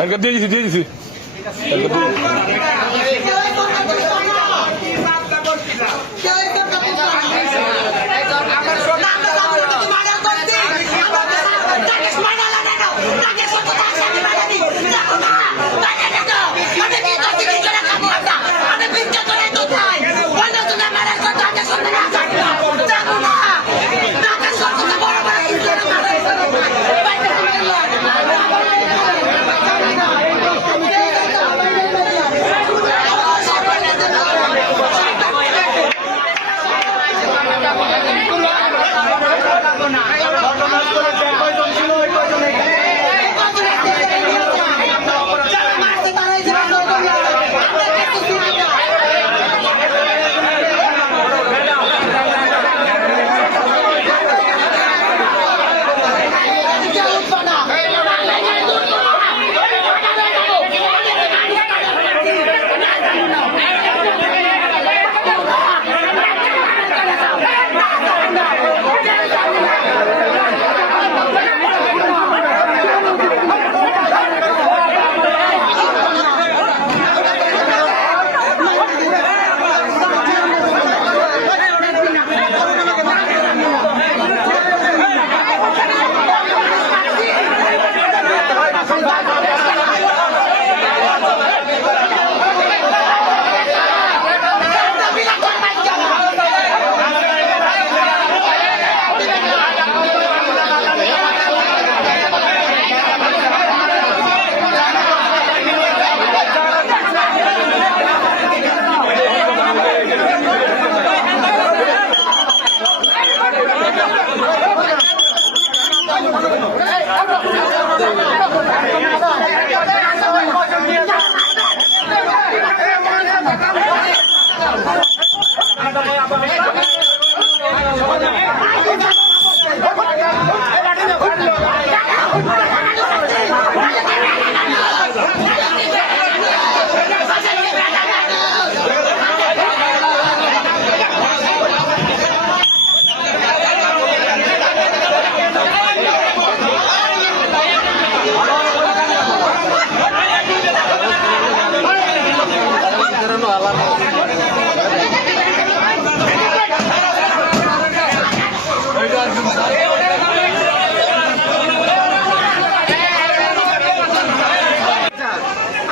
দিয়ে দিছি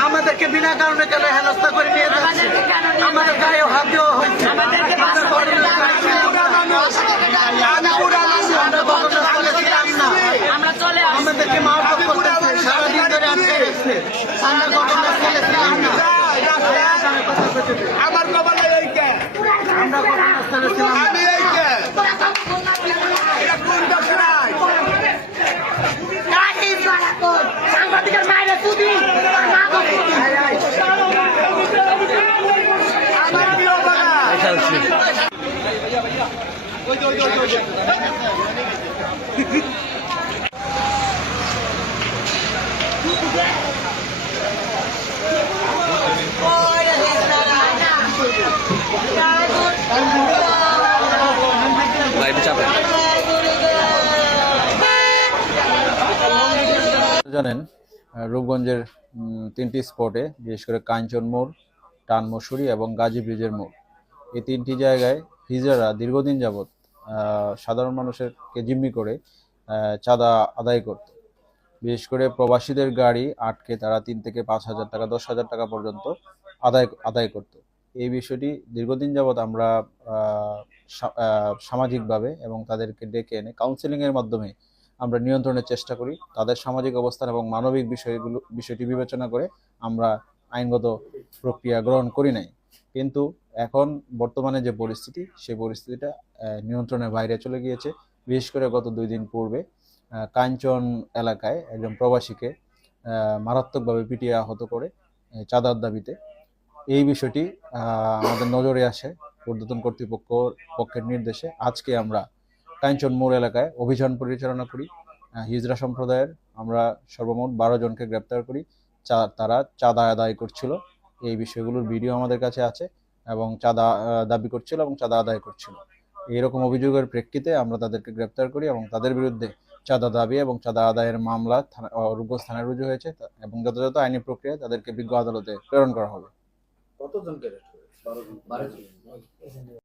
আমাদেরকে বিনা কারণে কেন হেনস্থা করে নিয়ে যাচ্ছে, আমাদের গায়ে হাত দেওয়া হয়েছে, আমাদেরকে মারধর করতেছে, সারাদিন ধরে আটকে রেখেছে, আমরা ঘটনাস্থলে ছিলাম না, আমার কপালে এইটা আমরা ঘটনাস্থলে ছিলাম না। আমি এইটা এটা কোন দশরায় সাংবাদিকের মায়ের তুদি আমার প্রিয় বাবা জানেন রূপগঞ্জের তিনটি স্পটে, বিশেষ করে কাঞ্চন মোড়, টানমসুরি এবং গাজী ব্রিজের মোড়, এই তিনটি জায়গায় হিজড়ারা দীর্ঘদিন যাবৎ সাধারণ মানুষেরকে জিম্মি করে চাঁদা আদায় করত। বিশেষ করে প্রবাসীদের গাড়ি আটকে তারা 3 থেকে 5,000 টাকা, 10,000 টাকা পর্যন্ত আদায় করত। এই বিষয়টি দীর্ঘদিন যাবৎ আমরা সামাজিকভাবে এবং তাদেরকে ডেকে এনে কাউন্সেলিংয়ের মাধ্যমে আমরা নিয়ন্ত্রণের চেষ্টা করি। তাদের সামাজিক অবস্থান এবং মানবিক বিষয়টি বিবেচনা করে আমরা আইনগত প্রক্রিয়া গ্রহণ করি নাই। কিন্তু এখন বর্তমানে যে পরিস্থিতি, সেই পরিস্থিতিটা নিয়ন্ত্রণের বাইরে চলে গিয়েছে। বিশেষ করে গত 2 দিন পূর্বে কাঞ্চন এলাকায় একজন প্রবাসীকে মারাত্মকভাবে পিটিয়ে আহত করে চাঁদার দাবিতে। এই বিষয়টি আমাদের নজরে আসে। ঊর্ধ্বতন কর্তৃপক্ষের নির্দেশে আজকে আমরা কাঞ্চন মোড় এলাকায় অভিযান পরিচালনা করি। হিজড়া সম্প্রদায়ের আমরা সর্বমোট 12 জনকে গ্রেপ্তার করি। তারা চাঁদা আদায় করছিল, এই বিষয়গুলোর ভিডিও আমাদের কাছে আছে, এবং চাঁদা দাবি করছিল এবং চাঁদা আদায় করছিল। এইরকম অভিযোগের প্রেক্ষিতে আমরা তাদেরকে গ্রেপ্তার করি এবং তাদের বিরুদ্ধে চাঁদা দাবি এবং চাঁদা আদায়ের মামলা রূপগঞ্জ থানায় রুজু হয়েছে এবং যথাযথ আইনি প্রক্রিয়া তাদেরকে বিজ্ঞ আদালতে প্রেরণ করা হবে। কতজনকে অ্যারেস্ট করেছে? 12 জন।